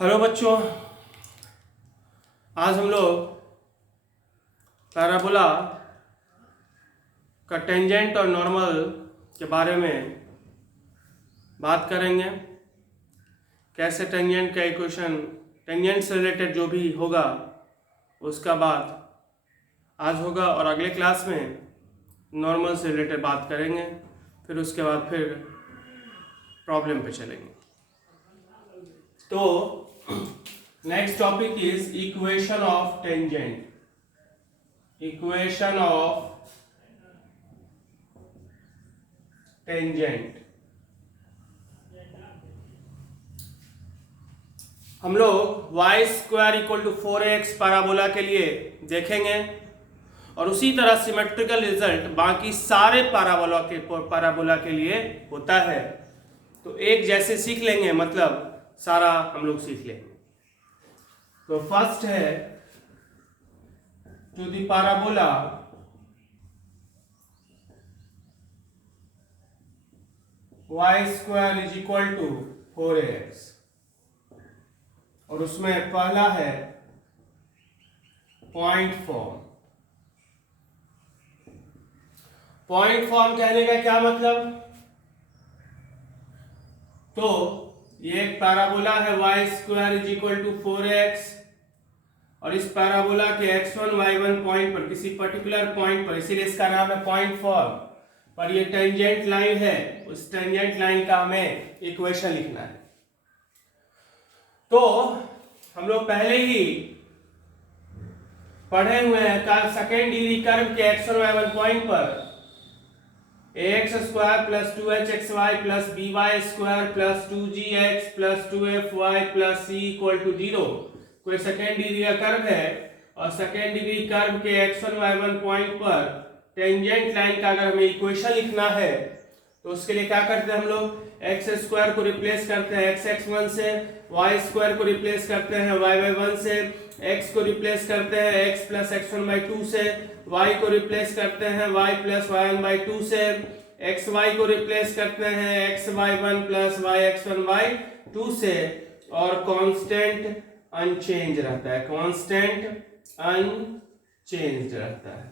Hello बच्चों, आज हम लोग पैराबोला का टेंजेंट और नॉर्मल के बारे में बात करेंगे। कैसे टेंजेंट का इक्वेशन, टेंजेंट से रिलेटेड जो भी होगा उसका बात आज होगा और अगले क्लास में नॉर्मल से रिलेटेड बात करेंगे। फिर उसके बाद फिर प्रॉब्लम पे चलेंगे। तो next topic is equation of tangent. Equation of tangent हम लोग y square equal to 4x parabola के लिए देखेंगे और उसी तरह सिमेट्रिकल रिजल्ट बाकी सारे पैराबोला के लिए होता है। तो एक जैसे सीख लेंगे, मतलब सारा हम लोग सीख लेंगे। तो फर्स्ट है to the parabola y square is equal to 4x और उसमें पहला है पॉइंट फॉर्म। पॉइंट फॉर्म कहने का क्या मतलब? तो ये एक पैराबोला है y square is equal to 4x और इस पैराबोला के x1 y1 पॉइंट पर, किसी पर्टिकुलर पॉइंट पर, इसीलिए इसका नाम है पॉइंट फॉर्म, पर ये टेंजेंट लाइन है। उस टेंजेंट लाइन का हमें इक्वेशन लिखना है। तो हम लोग पहले ही पढ़े हुए हैं सेकेंड डिग्री कर्व के x1 y1 पॉइंट पर ax square plus 2hxy plus by square plus 2gx plus 2fy plus c equal to 0 कोई सेकेंड डिग्री का कर्व है और सेकेंड डिग्री कर्व के x1 y1 पॉइंट पर टेंजेंट लाइन का अगर हमें इक्वेशन लिखना है तो उसके लिए क्या करते हैं हम लोग? एक्स स्क्वायर को रिप्लेस करते हैं x1 से, y स्क्वायर को रिप्लेस करते हैं y1 से, x को रिप्लेस करते हैं x प्लस x1/2 से, y को रिप्लेस करते हैं y प्लस y1/2 से, xy को रिप्लेस करते हैं xy1 प्लस yx1/2 से और कांस्टेंट अनचेंज रहता है। कांस्टेंट अनचेंज रहता है।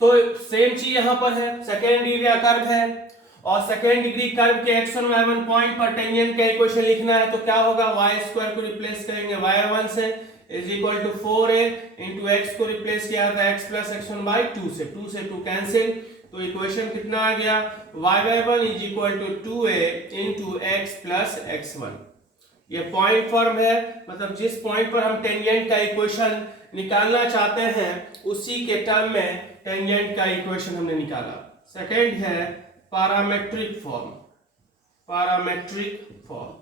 तो सेम चीज यहां पर है, सेकेंड डिग्री का कर्व है और सेकेंड डिग्री कर्व के x1 y1 पॉइंट पर टेंजेंट का इक्वेशन लिखना है। तो क्या होगा? y स्क्वायर को रिप्लेस करेंगे y1 से इज इक्वल टू 4a इंटू x को रिप्लेस किया था x प्लस x1/2 से, 2 से 2 कैंसिल, तो इक्वेशन कितना आ गया? y1 is equal to 2a into x plus x1। ये पॉइंट फॉर्म है, मतलब जिस पॉइंट पर हम टेंजेंट का इक्वेशन निकालना चाहते हैं उसी के टर्म में टेंजेंट का इक्वेशन हमने निकाला। सेकेंड है पैरामेट्रिक फॉर्म। पैरामेट्रिक फॉर्म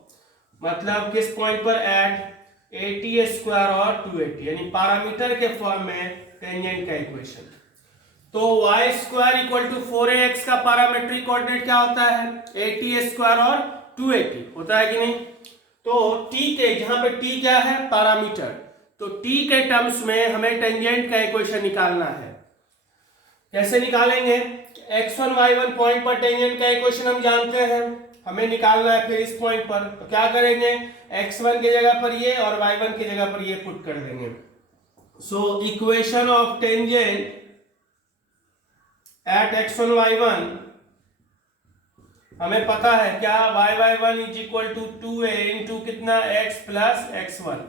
मतलब किस पॉइंट पर? एट 80 स्क्वायर और 280, यानी पैरामीटर के फॉर्म में टेंजेंट का इक्वेशन। तो y square equal to 4ax का पैरामेट्रिक कोऑर्डिनेट क्या होता है? 80 स्क्वायर और 280 होता है कि नहीं? तो t के, जहां पे t क्या है? पैरामीटर। तो t के टर्म्स में हमें टेंजेंट का इक्वेशन निकालना है। कैसे निकालेंगे? x1 y1 पॉइंट पर टेंजेंट का इक्वेशन हम जानते हैं, हमें निकालना है फिर इस पॉइंट पर। तो क्या करेंगे? x1 की जगह पर ये और y1 की जगह पर ये पुट कर देंगे। So equation of tangent at x1 y1 हमें पता है क्या? y1 is equal to 2a into कितना? x plus x1।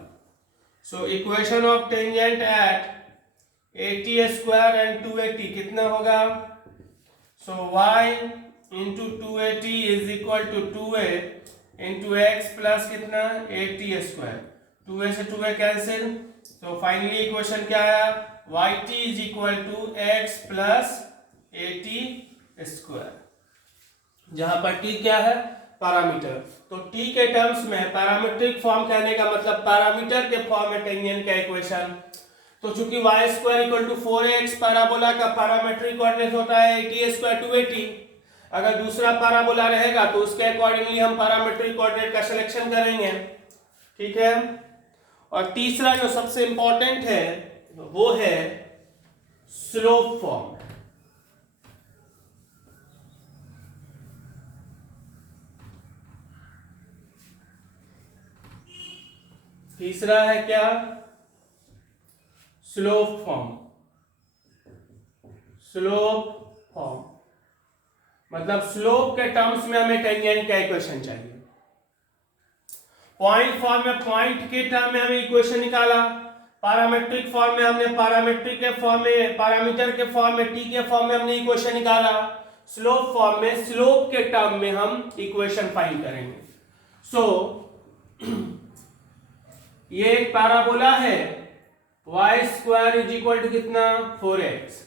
So equation of tangent at 80 square and 280 कितना होगा? So y into 280 is equal to 2a into x plus कितना? 80 square, 2a से 2a cancel, तो फाइनली इक्वेशन क्या आया? yt is equal to x plus 80 square, जहां पर t क्या है? पैरामीटर। तो t के टर्म्स में पैरामीट्रिक फॉर्म कहने का मतलब पैरामीटर के फॉर्म में टेंजेंट का इक्वेशन। तो चूंकि y square equal to 4ax parabola का पैरामेट्रिक कोऑर्डिनेट होता है 80 स्क्वायर 280, अगर दूसरा पैराबोला रहेगा तो उसके अकॉर्डिंगली हम पैरामेट्रिक कोऑर्डिनेट का सिलेक्शन करेंगे। ठीक है। और तीसरा जो सबसे इंपॉर्टेंट है वो है स्लोप फॉर्म। तीसरा है क्या, स्लोप फॉर्म। स्लोप फॉर्म मतलब स्लोप के टर्म्स में हमें टेंजेंट का इक्वेशन चाहिए। पॉइंट फॉर्म में पॉइंट के टर्म में हमें इक्वेशन निकाला, पैरामीट्रिक फॉर्म में हमने पैरामीट्रिक के फॉर्म में, पैरामीटर के फॉर्म में, टी के फॉर्म में हमने इक्वेशन निकाला। स्लोप फॉर्म में स्लोप के टर्म में हम इक्वेशन फाइंड करेंगे। सो ये एक पैराबोला है, y square is equal to कितना, 4x।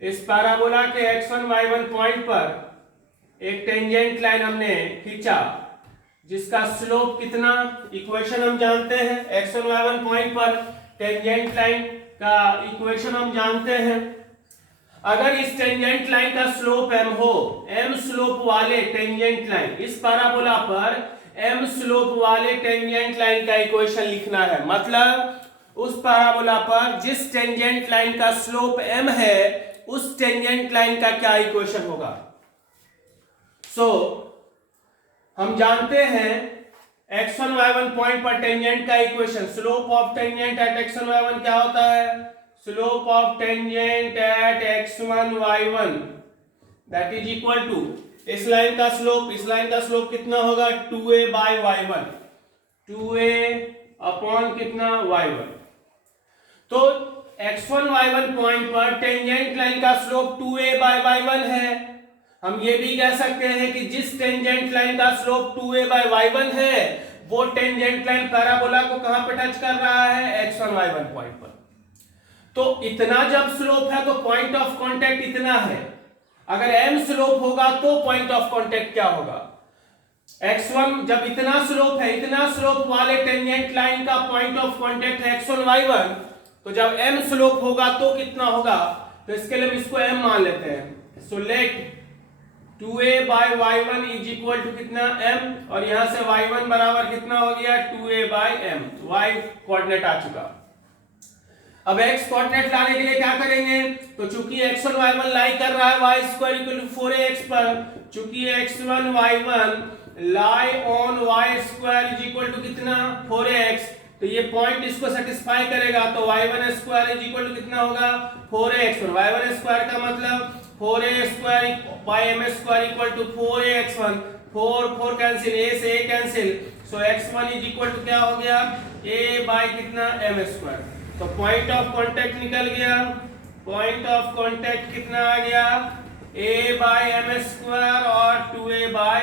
इस पैराबोला के x1 y1 पॉइंट पर एक टेंजेंट लाइन हमने खींचा जिसका स्लोप कितना, इक्वेशन हम जानते हैं, x1 y1 पॉइंट पर टेंजेंट लाइन का इक्वेशन हम जानते हैं। अगर इस टेंजेंट लाइन का स्लोप m हो, m स्लोप वाले टेंजेंट लाइन, इस पैराबोला पर m स्लोप वाले टेंजेंट लाइन का इक्वेशन लिखना है। मतलब उस पैराबोला पर जिस टेंजेंट लाइन का स्लोप m है, उस टेंजेंट लाइन का क्या इक्वेशन होगा। सो हम जानते हैं x1 y1 पॉइंट पर टेंजेंट का equation, slope of tangent at x1 y1 क्या होता है, slope of tangent at x1 y1 that is equal to, इस लाइन का स्लोप, इस लाइन का स्लोप कितना होगा, 2a by y1, 2a upon कितना, y1। तो x1 y1 पॉइंट पर टेंजेंट लाइन का स्लोप 2a बाय y1 है। हम ये भी कह सकते हैं कि जिस टेंजेंट लाइन का स्लोप 2a बाय y1 है, वो टेंजेंट लाइन पैराबोला को कहां पे टच कर रहा है, x1 y1 पॉइंट पर। तो इतना जब स्लोप है तो पॉइंट ऑफ कांटेक्ट इतना है। अगर m स्लोप होगा तो पॉइंट ऑफ कांटेक्ट क्या होगा, x1 जब इतना स्लोप है, इतना स्लोप वाले टेंजेंट लाइन का पॉइंट ऑफ कांटेक्ट है x1 y1, तो जब m स्लोप होगा तो कितना होगा, तो इसके लिए हम इसको m मान लेते हैं। So let 2a by y1 is equal to कितना, m, और यहां से y1 बराबर कितना हो गया, 2a by m। y coordinate आ चुका। अब x कोऑर्डिनेट लाने के लिए क्या करेंगे, तो चूंकि x1 y1 लाई कर रहा है y square equal to 4ax पर, चूंकि x1 y1 lie on y square is equal to कितना, 4ax, तो ये पॉइंट इसको सेटिस्फाई करेगा। तो y1 square is equal to कितना होगा, 4ax, और y1 स्क्वायर का मतलब 4a square by m square equal to 4ax1, 4 cancel, a से a cancel, so x1 is equal to क्या हो गया, a बाय कितना, m स्क्वायर। तो पॉइंट ऑफ कांटेक्ट निकल गया, पॉइंट ऑफ कांटेक्ट कितना आ गया, a बाय m स्क्वायर और 2a बाय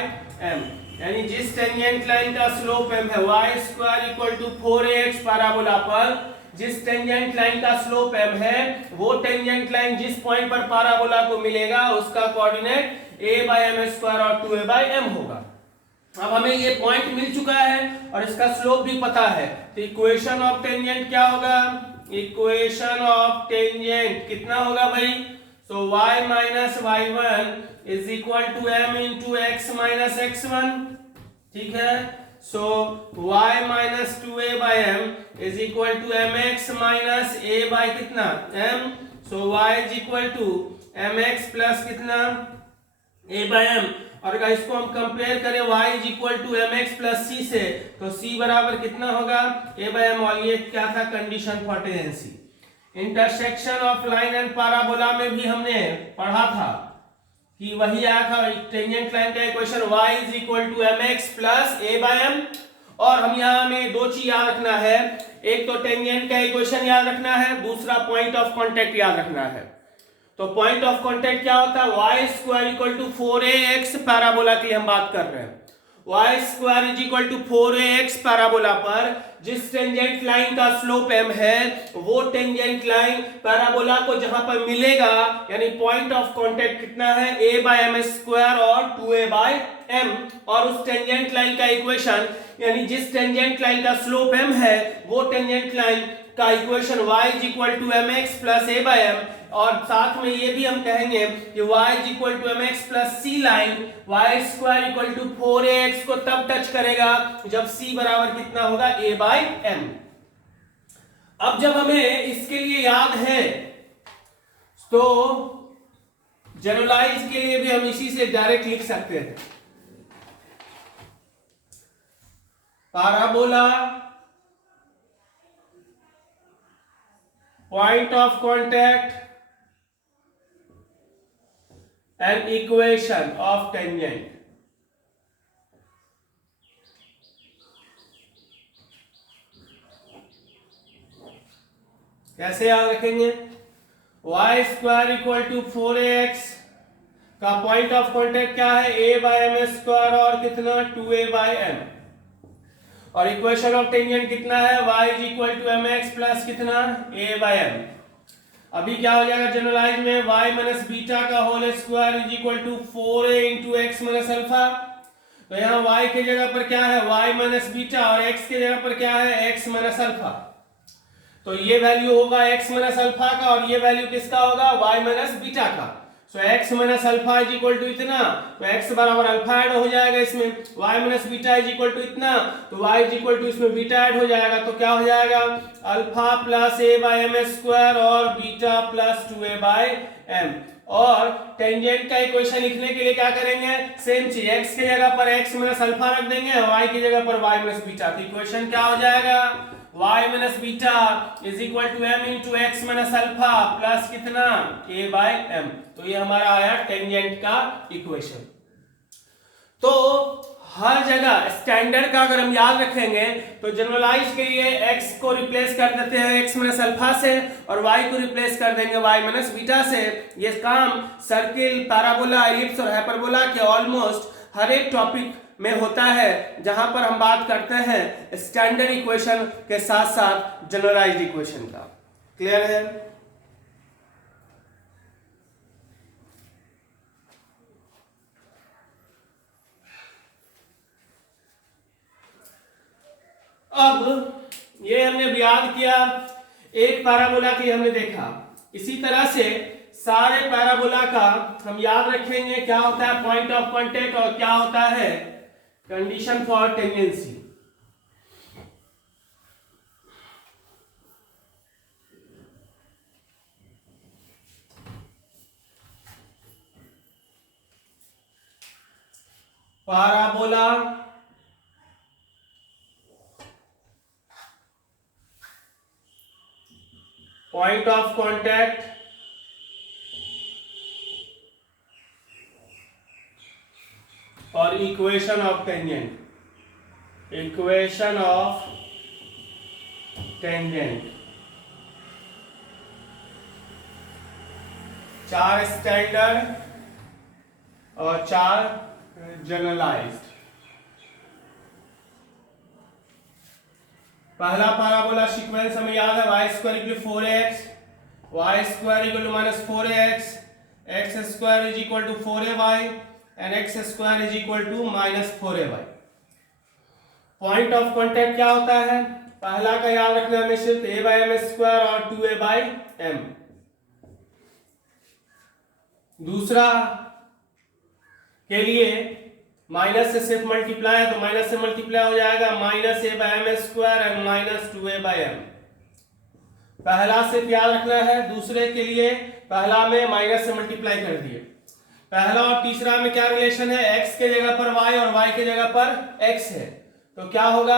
m। यानी जिस टेंजेंट लाइन का स्लोप m है, y square equal to 4ax parabola पर जिस टेंजेंट लाइन का स्लोप m है, वो टेंजेंट लाइन जिस पॉइंट पर पैराबोला को मिलेगा उसका coordinate a by m square और 2a बाय m होगा। अब हमें ये पॉइंट मिल चुका है और इसका स्लोप भी पता है, तो इक्वेशन ऑफ टेंजेंट क्या होगा, इक्वेशन ऑफ टेंजेंट कितना होगा भाई, so y minus y1 is equal to m into x minus x1, ठीक है। So y minus 2a by m is equal to mx minus a by कितना, m, so y is equal to mx plus कितना, a by m। और अगर इसको हम compare करें y is equal to mx plus c से, तो c बराबर कितना होगा, a बाय m। और ये क्या था, condition for tangency. Intersection of line and parabola में भी हमने पढ़ा था कि वही आया था, टेंजेंट लाइन का equation y is equal to mx plus a by m। और हम यहाँ में दो चीज याद रखना है, एक तो टेंजेंट का इक्वेशन याद रखना है, दूसरा पॉइंट ऑफ कांटेक्ट याद रखना है। तो पॉइंट ऑफ कांटेक्ट क्या होता है, y square equal to 4ax parabola की हम बात कर रहे हैं। y square is equal to 4ax parabola पर जिस टेंजेंट लाइन का स्लोप m है, वो टेंजेंट लाइन पैराबोला को जहां पर मिलेगा, यानी पॉइंट ऑफ कांटेक्ट कितना है, a बाय m स्क्वायर और 2a बाय m। और उस टेंजेंट लाइन का इक्वेशन, यानी जिस टेंजेंट लाइन का स्लोप m है, वो टेंजेंट लाइन का equation y is equal to mx plus a by m। और साथ में ये भी हम कहेंगे कि y is equal to mx plus c line y square equal to 4ax को तब टच करेगा जब c बराबर कितना होगा, a बाय m। अब जब हमें इसके लिए याद है तो जनरलाइज के लिए भी हम इसी से डायरेक्ट लिख सकते हैं। Parabola point of contact and equation of tangent. कैसे याद रखेंगे? y square equal to 4ax का पॉइंट ऑफ कॉन्टेक्ट क्या है? a बाय एम स्क्वायर और कितना 2a बाय एम, और इक्वेशन ऑफ टेंजेंट कितना है? y is equal to m x plus कितना a बाय एम। अभी क्या हो जाएगा जनरलाइज में? y माइनस बीटा का whole square is equal to 4a into x minus alpha. तो यहाँ y की जगह पर क्या है? y माइनस बीटा, और x की जगह पर क्या है? x minus alpha. तो ये वैल्यू होगा x माइनस अल्फा का, और ये वैल्यू किसका होगा? y माइनस बीटा का। So x minus alpha is equal to इतना, तो x बराबर अल्फा ऐड हो जाएगा इसमें, y minus beta is equal to इतना, तो y इज इक्वल टू इसमें बीटा ऐड हो जाएगा। तो क्या हो जाएगा? Alpha plus a by m square और beta plus 2a by m. और टेंजेंट का इक्वेशन लिखने के लिए क्या करेंगे? सेम चीज, x की जगह पर x माइनस अल्फा रख देंगे, y की जगह पर y माइनस बीटा। तो इक्वेशन क्या हो जाएगा? y minus beta is equal to m into x minus alpha plus कितना a बाय m। तो ये हमारा आया टेंजेंट का इक्वेशन। तो हर जगह स्टैंडर्ड का अगर हम याद रखेंगे तो जनरलाइज के लिए x को रिप्लेस कर देते हैं x माइनस अल्फा से, और y को रिप्लेस कर देंगे y माइनस बीटा से। ये काम सर्किल, पैराबोला, एलिप्स और हाइपरबोला के ऑलमोस्ट हर एक टॉपिक में होता है, जहां पर हम बात करते हैं स्टैंडर्ड इक्वेशन के साथ साथ जनरलाइज्ड इक्वेशन का। क्लियर है? अब ये हमने याद किया, एक पैराबोला की हमने देखा। इसी तरह से सारे पैराबोला का हम याद रखेंगे क्या होता है पॉइंट ऑफ कांटेक्ट और क्या होता है condition for tangency. Parabola point of contact और equation of tangent. Equation of tangent, चार स्टैंडर्ड और चार जनरलाइज्ड। पहला पैराबोला सीक्वेंस हमें याद है, y square equal to 4x, y square equal to minus 4x, x square is equal to 4ay and x square is equal to minus 4ay। Point of contact क्या होता है? पहला का याद रखना हमें सिर्फ a बाय एम स्क्वायर और 2a बाय एम। दूसरा के लिए माइनस से सिर्फ मल्टीप्लाई है, तो माइनस से मल्टीप्लाई हो जाएगा minus a by m square and minus 2a by m. पहला सिर्फ याद रखना है, दूसरे के लिए पहला में माइनस से मल्टीप्लाई कर दिए। पहला और तीसरा में क्या रिलेशन है? x के जगह पर y और y के जगह पर x है, तो क्या होगा?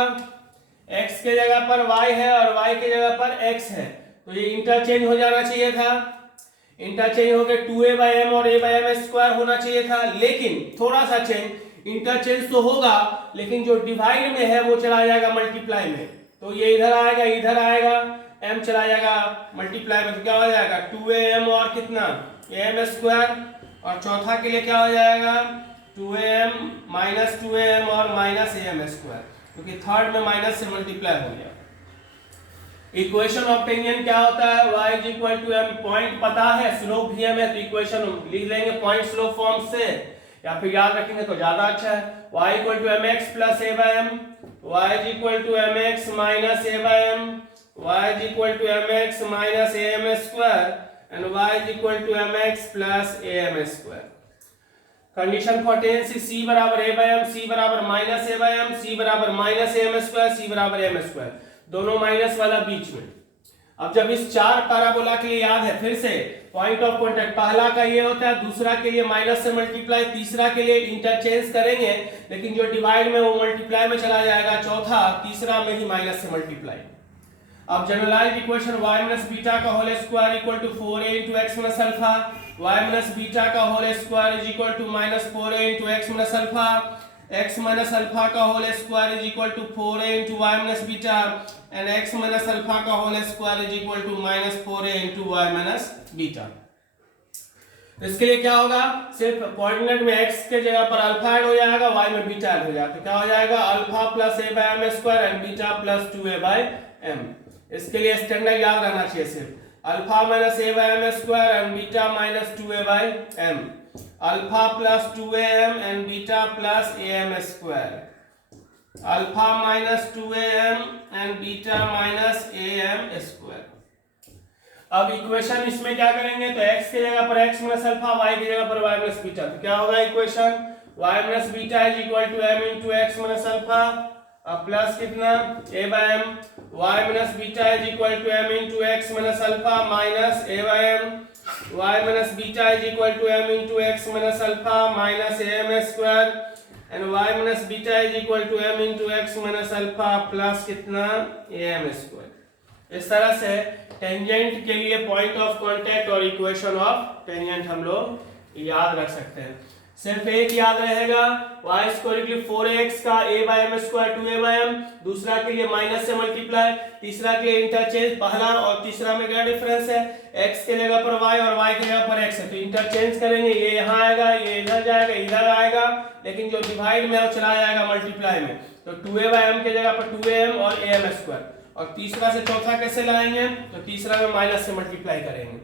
x के जगह पर y है और y के जगह पर x है, तो ये इंटरचेंज हो जाना चाहिए था। इंटरचेंज हो गया 2a बाय एम और a बाय एम स्क्वायर होना चाहिए था, लेकिन थोड़ा सा चेंज, इंटरचेंज तो होगा लेकिन जो डिवाइड में है वो चला जाएगा मल्टीप्लाई में। तो ये इधर आएगा, इधर आएगा, m चला जाएगा मल्टीप्लाई में, तो क्या हो जाएगा 2am और कितना am स्क्वायर, और चौथा के लिए क्या हो जाएगा 2am माइनस 2am और माइनस am स्क्वायर, क्योंकि थर्ड में माइनस से मल्टीप्लाई हो गया। इक्वेशन ऑफ टेंजेंट क्या होता है? y is equal to m, point पता है, स्लोप भी m है, तो इक्वेशन लिख लेंगे पॉइंट स्लोप फॉर्म से, या फिर याद रखेंगे तो ज्यादा अच्छा है। y equal to mx plus a by m, y is equal to mx minus a by m, y is equal to mx minus am square and y is equal to mx plus am square. Condition for tangency c बराबर a by m, c बराबर minus a by m, c बराबर minus am square, c बराबर m square, दोनों minus वाला बीच में। अब जब इस चार पैराबोला के लिए याद है, फिर से पॉइंट ऑफ कांटेक्ट पहला का ये होता है, दूसरा के लिए माइनस से मल्टीप्लाई, तीसरा के लिए इंटरचेंज करेंगे लेकिन जो डिवाइड में वो मल्टीप्लाई में चला जाएगा, चौथा तीसरा में ही माइनस से मल्टीप्लाई। अब generalised equation y minus beta का whole square equal to 4a into x minus alpha, y minus beta का whole square is equal to minus 4a into x minus alpha, x minus alpha का whole square is equal to 4a into y minus beta and x minus alpha का whole square is equal to minus 4a into y minus beta. तो इसके लिए क्या होगा, सिर्फ coordinate में x के जगह पर अल्फा ऐड हो जाएगा, y में बीटा ऐड हो जाएगा, तो क्या हो जाएगा alpha plus a by m square and beta plus 2a by m। इसके लिए स्टैंडर्ड याद रहना चाहिए, सिर्फ alpha minus a by m square and beta minus 2a by m, alpha plus 2am and beta plus am square, alpha minus 2am and beta minus am square. अब equation इसमें क्या करेंगे, तो x के जगह पर x माइनस अल्फा, y की जगह पर y माइनस बीटा, तो क्या होगा equation y minus beta is equal to m into x minus alpha plus कितना a by m, y minus beta is equal to m into x minus alpha minus a by m, y minus beta is equal to m into x minus alpha minus am square and y minus beta is equal to m into x minus alpha plus कितना am square. इस तरह से tangent के लिए point of contact और equation of tangent हम लोग याद रख सकते हैं। सिर्फ एक याद रहेगा, y स्क्वायर के लिए 4x का a by m square 2a by m, दूसरा के लिए माइनस से मल्टीप्लाई, तीसरा के लिए इंटरचेंज, पहला और तीसरा में क्या डिफरेंस है, x के जगह पर y और y के जगह पर x है, तो इंटरचेंज करेंगे, ये यहाँ आएगा, ये इधर जाएगा, इधर आएगा, लेकिन जो डिवाइड में है वो चला जाएगा मल्टीप्लाई में, तो 2a बाय m के जगह पर 2am और am स्क्वायर, और तीसरा से चौथा कैसे लाएंगे, तो तीसरा में माइनस से मल्टीप्लाई करेंगे।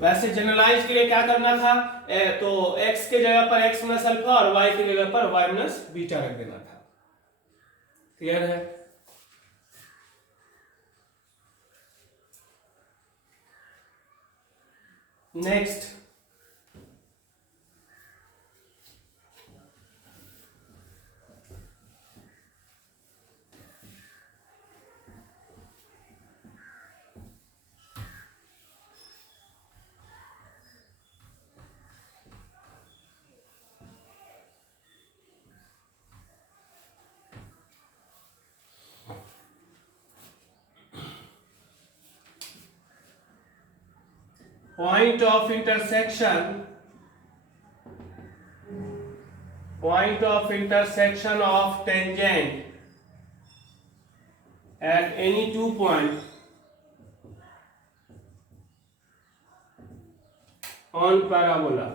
वैसे जनरलाइज के लिए क्या करना था, तो x के जगह पर x माइनस अल्फा और y की जगह पर y माइनस बीटा रख देना था। क्लियर है? Next point of intersection of tangent at any 2 point on parabola।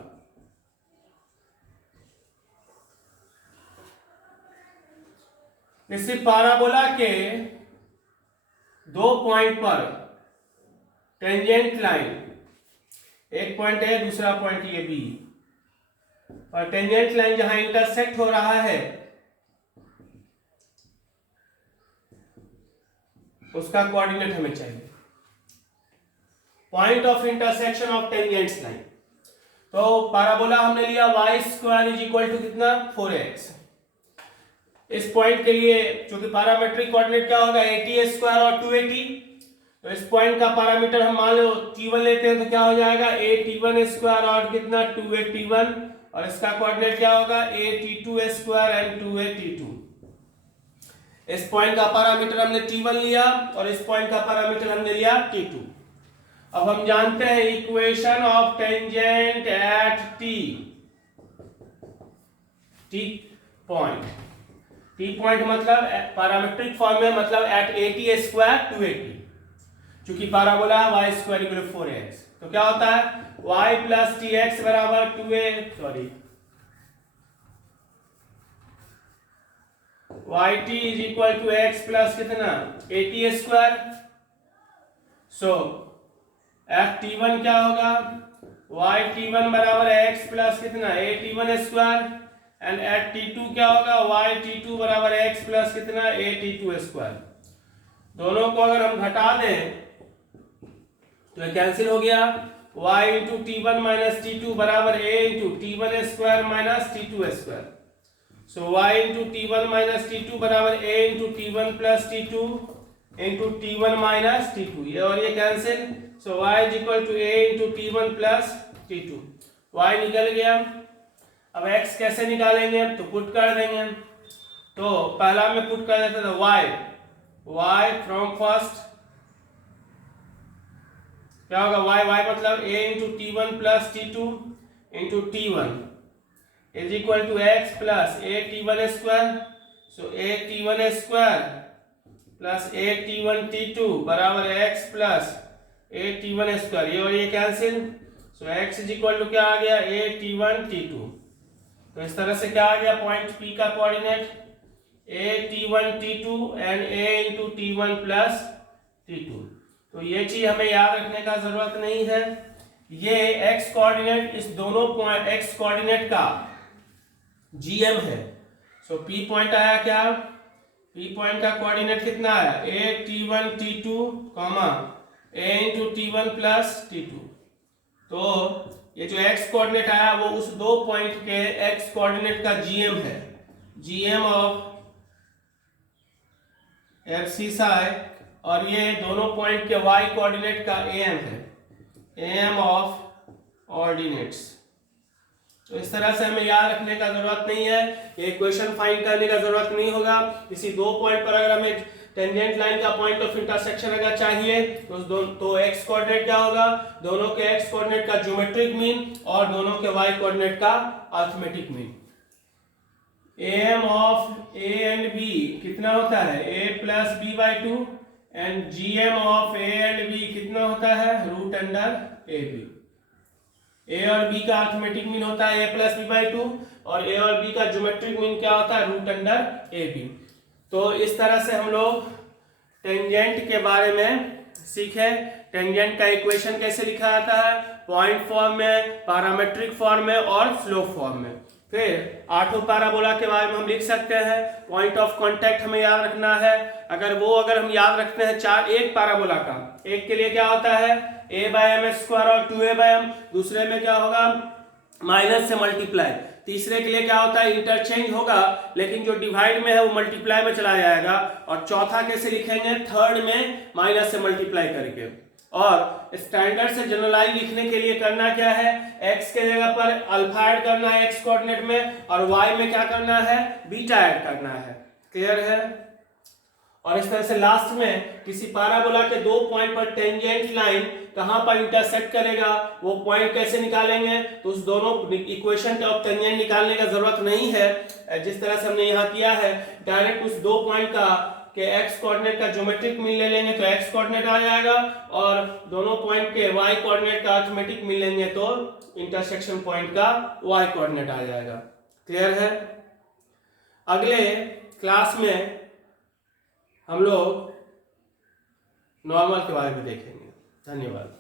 इसी पैराबोला के 2 पॉइंट पर टेंजेंट लाइन, एक पॉइंट है, दूसरा पॉइंट ये बी, और टेंजेंट लाइन जहां इंटरसेक्ट हो रहा है उसका कोऑर्डिनेट हमें चाहिए। Point of intersection of tangent line, तो पैराबोला हमने लिया y square is equal to कितना 4x। इस पॉइंट के लिए चूंकि पैरामेट्रिक कोऑर्डिनेट क्या होगा 80 स्क्वायर और 280, तो इस पॉइंट का पैरामीटर हम मान लो t1 लेते हैं, तो क्या हो जाएगा a_t1 स्क्वायर और कितना 2a_t1, और इसका कोऑर्डिनेट क्या होगा a_t2 स्क्वायर एंड 2a_t2। इस पॉइंट का पैरामीटर हमने t1 लिया और इस पॉइंट का पैरामीटर हमने लिया t2। अब हम जानते हैं equation of tangent eight t point. t point मतलब पैरामेट्रिक फॉर्म में, मतलब एट 80 स्क्वायर 280, क्योंकि पैराबोला है y square equal to 4x, तो क्या होता है y प्लस tx बराबर 2a, sorry yt is equal to x plus कितना 80 स्क्वायर। सो एट t1 क्या होगा yt1 बराबर x प्लस कितना a_t1 square, and eight t2 क्या होगा yt2 बराबर x प्लस कितना a_t2 स्क्वायर। दोनों को अगर हम घटा दें तो ये कैंसिल हो गया, y into t1 minus t2 बराबर a into t1 square minus t2 square. So y into t1 minus t2 बराबर a into t1 plus t2 into t1 minus t2, ये और ये cancel, so y is equal to a into t1 plus t2, y निकल गया। अब x कैसे निकालेंगे, तो पुट कर देंगे, तो पहला में पुट कर देते थे y फ्रॉम फर्स्ट क्या होगा y मतलब a into t one plus t two into t one is equal to x plus a t one square. So a t one square plus a t one t two बराबर x plus a t one square, ये और ये cancel. So x is equal to क्या आ गया, a t one t two. तो इस तरह से क्या आ गया, पॉइंट पी का coordinate a t one t two and a into t one plus t two. तो ये चीज हमें याद रखने का जरूरत नहीं है। ये एक्स कोऑर्डिनेट इस दोनों पॉइंट एक्स कोऑर्डिनेट का जीएम है। सो पी पॉइंट आया क्या, पी पॉइंट का कोऑर्डिनेट कितना आया, a t one t two comma a into t one plus t two. तो ये जो एक्स कोऑर्डिनेट आया वो उस दो पॉइंट के एक्स कोऑर्डिनेट का जीएम है, GM of abscissa, और ये दोनों पॉइंट के वाई कोऑर्डिनेट का एम है, एम ऑफ ऑर्डिनेट्स। तो इस तरह से हमें याद रखने का जरूरत नहीं है, ये इक्वेशन फाइंड करने का जरूरत नहीं होगा। किसी दो पॉइंट पर अगर हमें टेंजेंट लाइन का पॉइंट ऑफ इंटरसेक्शन अगर चाहिए तो एक्स कोऑर्डिनेट क्या होगा, दोनों के एक्स कोऑर्डिनेट का ज्योमेट्रिक मीन और दोनों के वाई कोऑर्डिनेट का arithmetic mean. M of a and b कितना होता है, a plus b by two, and GM of a and b कितना होता है, root under a b. A और बी का अरिथमेटिक मीन होता है a plus b by to, और ए और बी का ज्योमेट्रिक मीन क्या होता है, रूट अंडर ए बी। तो इस तरह से हम लोग टेंजेंट के बारे में सीखे। टेंजेंट का इक्वेशन कैसे लिखा जाता है, पॉइंट फॉर्म में, पैरामेट्रिक फॉर्म में और स्लोप फॉर्म में। फिर आठों पैराबोला के बारे में हम लिख सकते हैं। पॉइंट ऑफ कांटेक्ट हमें याद रखना है, अगर हम याद रखते हैं चार, एक पैराबोला का एक के लिए क्या होता है a बाय एम स्क्वायर और 2a बाय एम, दूसरे में क्या होगा माइनस से मल्टीप्लाई, तीसरे के लिए क्या होता है इंटरचेंज होगा लेकिन जो डिवाइड में है वो मल्टीप्लाई में चला जाएगा, और चौथा कैसे लिखेंगे, थर्ड में माइनस से मल्टीप्लाई करके। और स्टैंडर्ड से जनरलाइज लिखने के लिए करना क्या है, x के जगह पर अल्फा ऐड करना है x कोऑर्डिनेट में, और y में क्या करना है, बीटा ऐड करना है। क्लियर है। और इस तरह से लास्ट में किसी पैराबोला के दो पॉइंट पर टेंजेंट लाइन कहां पर इंटरसेक्ट करेगा, वो पॉइंट कैसे निकालेंगे, तो उस दोनों इक्वेशन ऑफ टेंजेंट निकालने का जरूरत नहीं है। जिस तरह से हमने यहाँ किया है, डायरेक्ट उस दो पॉइंट का के x कोऑर्डिनेट का ज्योमेट्रिक मीन ले लेंगे तो x कोऑर्डिनेट आ जाएगा, और दोनों पॉइंट के y कोऑर्डिनेट का अरिथमेटिक मीन लेंगे तो इंटरसेक्शन पॉइंट का y कोऑर्डिनेट आ जाएगा। क्लियर है। अगले क्लास में हम लोग नॉर्मल के बारे में देखेंगे। धन्यवाद।